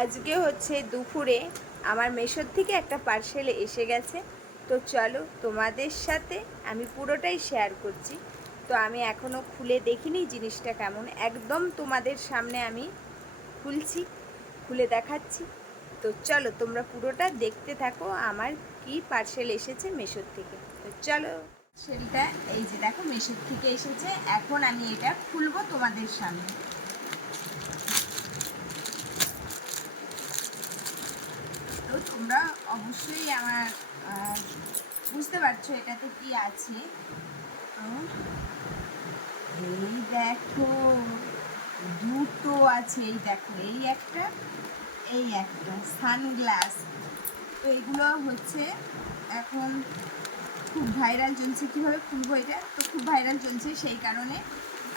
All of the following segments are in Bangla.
আজকে হচ্ছে দুপুরে আমার মেশোর থেকে একটা পার্সেল এসে গেছে। তো চলো তোমাদের সাথে আমি পুরোটাই শেয়ার করছি। তো আমি এখনও খুলে দেখিনি জিনিসটা কেমন, একদম তোমাদের সামনে আমি খুলছি, খুলে দেখাচ্ছি। তো চলো তোমরা পুরোটা দেখতে থাকো আমার কি পার্সেল এসেছে মেশোর থেকে। তো চলো, পার্সেলটা এই যে দেখো মেশোর থেকে এসেছে। এখন আমি এটা খুলবো তোমাদের সামনে। তো তোমরা অবশ্যই আমার বুঝতে পারছো এটাতে কি আছে। তো এই দেখো দুটো আছে, এই দেখো এই একটা সানগ্লাস। তো এগুলো হচ্ছে এখন খুব ভাইরাল চলছে, কীভাবে খুলবো এটা, তো খুব ভাইরাল চলছে, সেই কারণে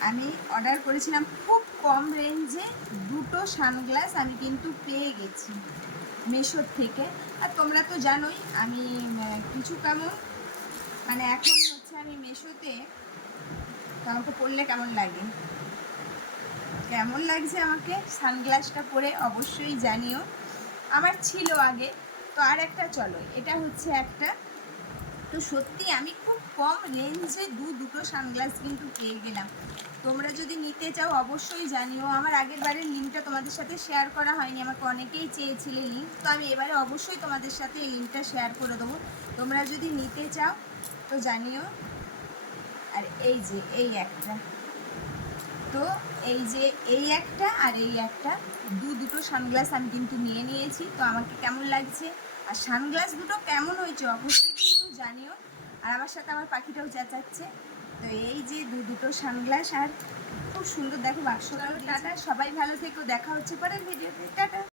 আমি অর্ডার করেছিলাম। খুব কম রেঞ্জে দুটো সানগ্লাস আমি কিন্তু পেয়ে গেছি মেশোর থেকে। আর তোমরা তো জানোই আমি কিছু কেমন মানে এখন হচ্ছে আমি মেশোতে, আমাকে পরলে কেমন লাগে, কেমন লাগছে আমাকে সানগ্লাসটা পরে অবশ্যই জানিও। আমার ছিল আগে, তো আর একটা চলো, এটা হচ্ছে একটা। তো সত্যি আমি খুব কম রেঞ্জে দুটো সানগ্লাস কিন্তু পেয়ে গেলাম। তোমরা যদি নিতে চাও অবশ্যই জানিও। আমার আগের বারের লিঙ্কটা তোমাদের সাথে শেয়ার করা হয়নি, আমাকে অনেকেই চেয়েছিলে লিঙ্ক, তো আমি এবারে অবশ্যই তোমাদের সাথে এই লিঙ্কটা শেয়ার করে দেবো। তোমরা যদি নিতে চাও তো জানিও। আর এই যে এই একটা, তো এই যে এই একটা আর এই একটা, দুটো সানগ্লাস আমি কিন্তু নিয়ে নিয়েছি। তো আমাকে কেমন লাগছে আর সানগ্লাস দুটো কেমন হয়েছে অবশ্যই কিন্তু জানিও। আর আমার সাথে আমার পাখিটাও চেঁচাচ্ছে। তো এই যে দুটো সানগ্লাস, আর খুব সুন্দর দেখো বাক্সটা। টাটা, সবাই ভালো থেকো, দেখা হচ্ছে পরের ভিডিওতে, টাটা।